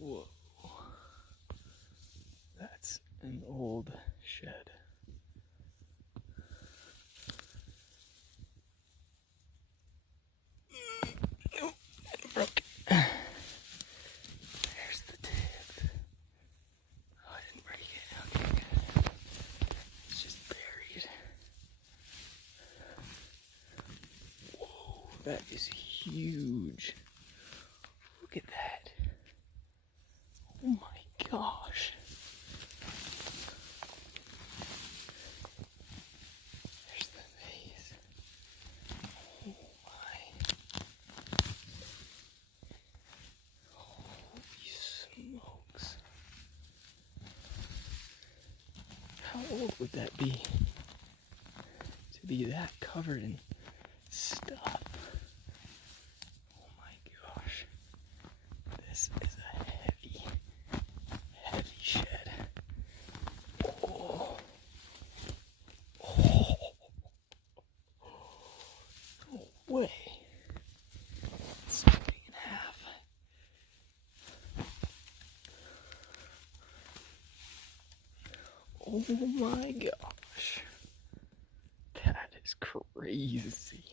Whoa. That's an old shed. Oh, it broke. There's the tip. Oh, I didn't break it. Okay, good. It's just buried. Whoa, that is huge. Look at that. Oh my gosh. There's the vase. Oh my. Holy smokes. How old would that be? To be that covered in stuff. Oh my gosh. This is a heavy, heavy shed. Oh. Oh. No way. It's splitting in half. Oh my gosh. That is crazy.